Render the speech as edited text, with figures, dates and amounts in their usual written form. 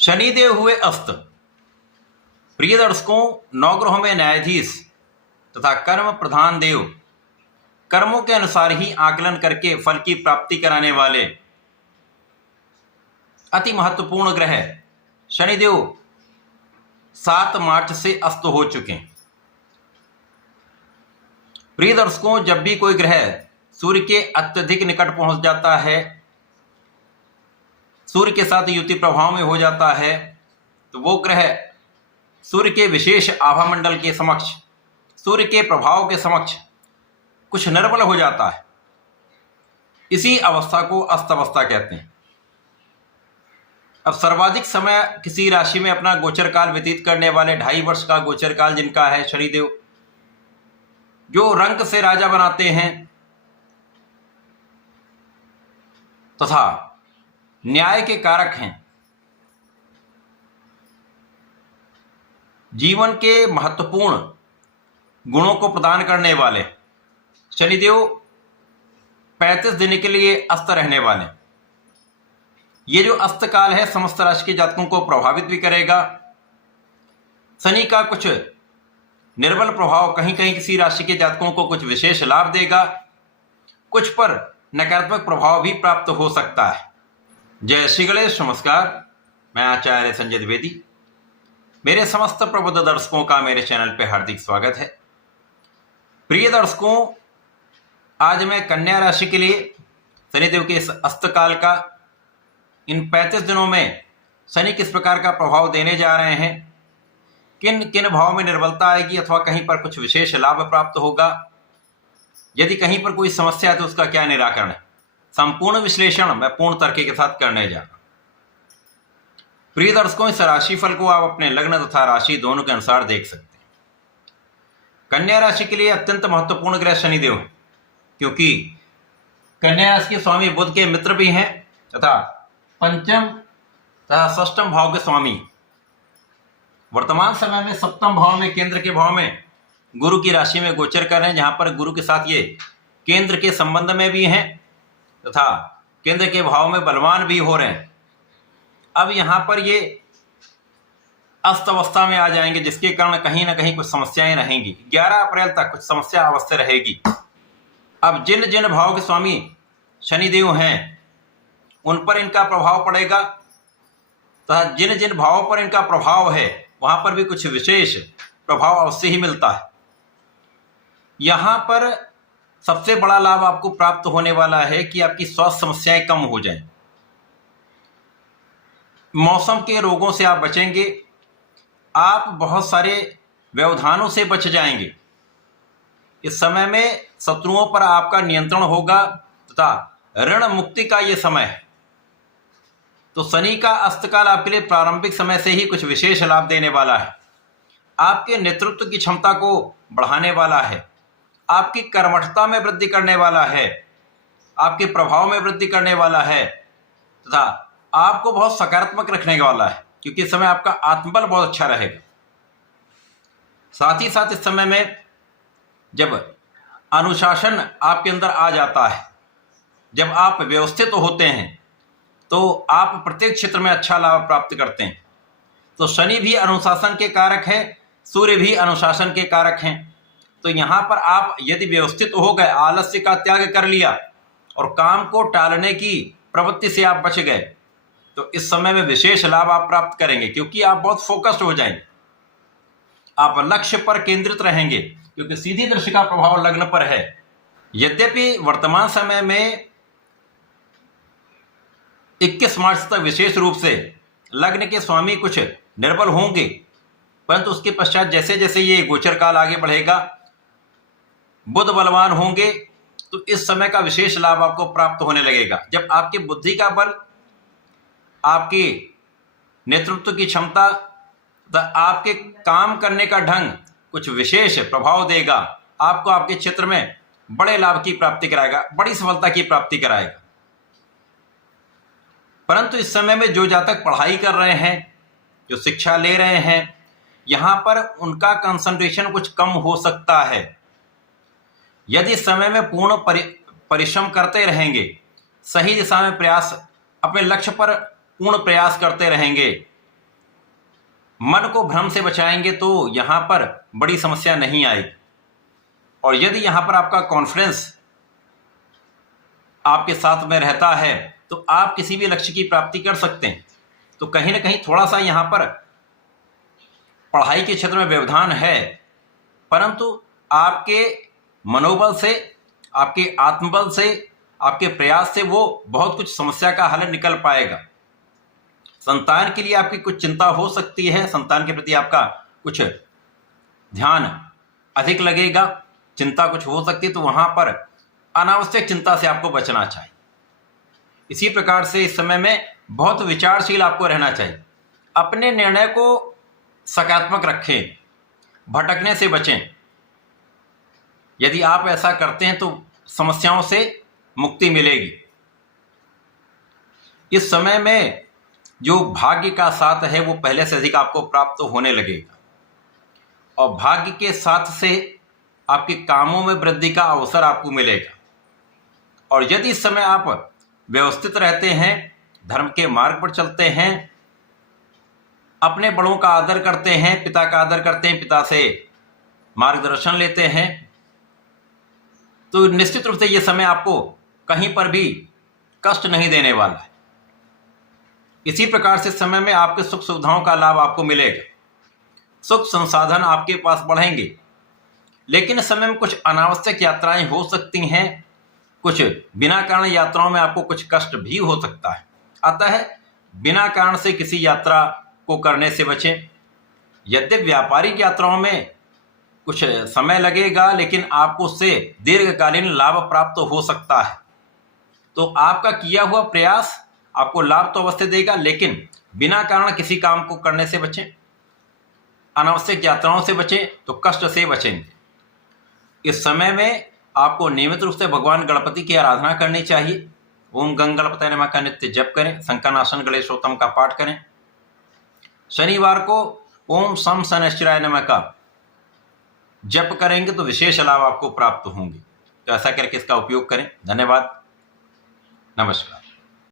शनिदेव हुए अस्त। प्रिय दर्शकों, नवग्रहों में न्यायाधीश तथा कर्म प्रधान देव, कर्मों के अनुसार ही आकलन करके फल की प्राप्ति कराने वाले अति महत्वपूर्ण ग्रह शनिदेव 7 मार्च से अस्त हो चुके हैं। प्रिय दर्शकों, जब भी कोई ग्रह सूर्य के अत्यधिक निकट पहुंच जाता है, सूर्य के साथ युति प्रभाव में हो जाता है, तो वो ग्रह सूर्य के विशेष आभामंडल के समक्ष, सूर्य के प्रभाव के समक्ष कुछ निर्बल हो जाता है। इसी अवस्था को अस्त अवस्था कहते हैं। अब सर्वाधिक समय किसी राशि में अपना गोचर काल व्यतीत करने वाले 2.5 वर्ष का गोचर काल जिनका है शनिदेव, जो रंग से राजा बनाते हैं तथा न्याय के कारक हैं, जीवन के महत्वपूर्ण गुणों को प्रदान करने वाले शनिदेव 35 दिन के लिए अस्त रहने वाले। ये जो अस्त काल है समस्त राशि के जातकों को प्रभावित भी करेगा। शनि का कुछ निर्बल प्रभाव कहीं कहीं किसी राशि के जातकों को कुछ विशेष लाभ देगा, कुछ पर नकारात्मक प्रभाव भी प्राप्त हो सकता है। जय श्री गणेश। नमस्कार, मैं आचार्य संजय द्विवेदी। मेरे समस्त प्रबुद्ध दर्शकों का मेरे चैनल पे हार्दिक स्वागत है। प्रिय दर्शकों, आज मैं कन्या राशि के लिए शनिदेव के इस अस्तकाल का इन 35 दिनों में शनि किस प्रकार का प्रभाव देने जा रहे हैं, किन किन भाव में निर्बलता आएगी अथवा कहीं पर कुछ विशेष लाभ प्राप्त होगा, यदि कहीं पर कोई समस्या है तो उसका क्या निराकरण है, संपूर्ण विश्लेषण मैं पूर्ण तर्क के साथ करने जा रहा हूं। प्रिय दर्शकों, इस राशिफल को आप अपने लग्न तथा राशि दोनों के अनुसार देख सकते हैं। कन्या राशि के लिए अत्यंत महत्वपूर्ण ग्रह शनिदेव है, क्योंकि कन्या राशि के स्वामी बुध के मित्र भी हैं तथा पंचम तथा षष्ठम भाव के स्वामी। वर्तमान समय में सप्तम भाव में, केंद्र के भाव में गुरु की राशि में गोचर कर रहे हैं, जहां पर गुरु के साथ ये केंद्र के संबंध में भी हैं तथा केंद्र के भाव में बलवान भी हो रहे हैं। अब यहां पर ये अस्त अवस्था में आ जाएंगे, जिसके कारण कहीं ना कहीं कुछ समस्याएं रहेंगी। 11 अप्रैल तक कुछ समस्या अवश्य रहेगी। अब जिन जिन भाव के स्वामी शनिदेव हैं उन पर इनका प्रभाव पड़ेगा तथा जिन जिन भावों पर इनका प्रभाव है वहां पर भी कुछ विशेष प्रभाव अवश्य ही मिलता है। यहां पर सबसे बड़ा लाभ आपको प्राप्त होने वाला है कि आपकी स्वास्थ्य समस्याएं कम हो जाएं, मौसम के रोगों से आप बचेंगे, आप बहुत सारे व्यवधानों से बच जाएंगे। इस समय में शत्रुओं पर आपका नियंत्रण होगा तथा ऋण मुक्ति का ये समय है। तो शनि का अस्तकाल आपके लिए प्रारंभिक समय से ही कुछ विशेष लाभ देने वाला है, आपके नेतृत्व की क्षमता को बढ़ाने वाला है, आपकी कर्मठता में वृद्धि करने वाला है, आपके प्रभाव में वृद्धि करने वाला है तथा आपको बहुत सकारात्मक रखने वाला है, क्योंकि इस समय आपका आत्मबल बहुत अच्छा रहेगा। साथ ही साथ इस समय में जब अनुशासन आपके अंदर आ जाता है, जब आप व्यवस्थित होते हैं, तो आप प्रत्येक क्षेत्र में अच्छा लाभ प्राप्त करते हैं। तो शनि भी अनुशासन के कारक है, सूर्य भी अनुशासन के कारक हैं। तो यहाँ पर आप यदि व्यवस्थित हो गए, आलस्य का त्याग कर लिया और काम को टालने की प्रवृत्ति से आप बच गए, तो इस समय में विशेष लाभ आप प्राप्त करेंगे, क्योंकि आप बहुत फोकस्ड हो जाएंगे, आप लक्ष्य पर केंद्रित रहेंगे, क्योंकि सीधी दृष्टि का प्रभाव लग्न पर है। यद्यपि वर्तमान समय में 21 मार्च तक विशेष रूप से लग्न के स्वामी कुछ निर्बल होंगे, परंतु उसके पश्चात जैसे जैसे ये गोचर काल आगे बढ़ेगा, बुध बलवान होंगे, तो इस समय का विशेष लाभ आपको प्राप्त होने लगेगा। जब आपकी बुद्धि का बल, आपकी नेतृत्व की क्षमता, आपके काम करने का ढंग कुछ विशेष प्रभाव देगा, आपको आपके क्षेत्र में बड़े लाभ की प्राप्ति कराएगा, बड़ी सफलता की प्राप्ति कराएगा। परंतु इस समय में जो जातक पढ़ाई कर रहे हैं, जो शिक्षा ले रहे हैं, यहां पर उनका कंसंट्रेशन कुछ कम हो सकता है। यदि इस समय में पूर्ण परिश्रम करते रहेंगे, सही दिशा में प्रयास, अपने लक्ष्य पर पूर्ण प्रयास करते रहेंगे, मन को भ्रम से बचाएंगे तो यहाँ पर बड़ी समस्या नहीं आएगी। और यदि यहाँ पर आपका कॉन्फिडेंस आपके साथ में रहता है तो आप किसी भी लक्ष्य की प्राप्ति कर सकते हैं। तो कहीं ना कहीं थोड़ा सा यहाँ पर पढ़ाई के क्षेत्र में व्यवधान है, परंतु आपके मनोबल से, आपके आत्मबल से, आपके प्रयास से वो बहुत कुछ समस्या का हल निकल पाएगा। संतान के लिए आपकी कुछ चिंता हो सकती है, संतान के प्रति आपका कुछ ध्यान अधिक लगेगा, चिंता कुछ हो सकती है, तो वहां पर अनावश्यक चिंता से आपको बचना चाहिए। इसी प्रकार से इस समय में बहुत विचारशील आपको रहना चाहिए। अपने निर्णय को सकारात्मक रखें, भटकने से बचें। यदि आप ऐसा करते हैं तो समस्याओं से मुक्ति मिलेगी। इस समय में जो भाग्य का साथ है वो पहले से अधिक आपको प्राप्त होने लगेगा और भाग्य के साथ से आपके कामों में वृद्धि का अवसर आपको मिलेगा। और यदि इस समय आप व्यवस्थित रहते हैं, धर्म के मार्ग पर चलते हैं, अपने बड़ों का आदर करते हैं, पिता का आदर करते हैं, पिता से मार्गदर्शन लेते हैं, तो निश्चित रूप से ये समय आपको कहीं पर भी कष्ट नहीं देने वाला है। इसी प्रकार से समय में आपके सुख सुविधाओं का लाभ आपको मिलेगा, सुख संसाधन आपके पास बढ़ेंगे। लेकिन इस समय में कुछ अनावश्यक यात्राएं हो सकती हैं, कुछ बिना कारण यात्राओं में आपको कुछ कष्ट भी हो सकता है। अतः बिना कारण से किसी यात्रा को करने से बचें। यद्यपि व्यापारिक यात्राओं में कुछ समय लगेगा, लेकिन आपको उससे दीर्घकालीन लाभ प्राप्त हो सकता है। तो आपका किया हुआ प्रयास आपको लाभ तो अवश्य देगा, लेकिन बिना कारण किसी काम को करने से बचें, अनावश्यक यात्राओं से बचें, तो कष्ट से बचेंगे। इस समय में आपको नियमित रूप से भगवान गणपति की आराधना करनी चाहिए। ओम गंग गणपतये नमः का नित्य जप करें, संकर्नाशन गणेशोत्तम का पाठ करें। शनिवार को ओम सम शनैश्चराय नमः का जप करेंगे तो विशेष लाभ आपको प्राप्त होंगे। तो ऐसा करके इसका उपयोग करें। धन्यवाद, नमस्कार।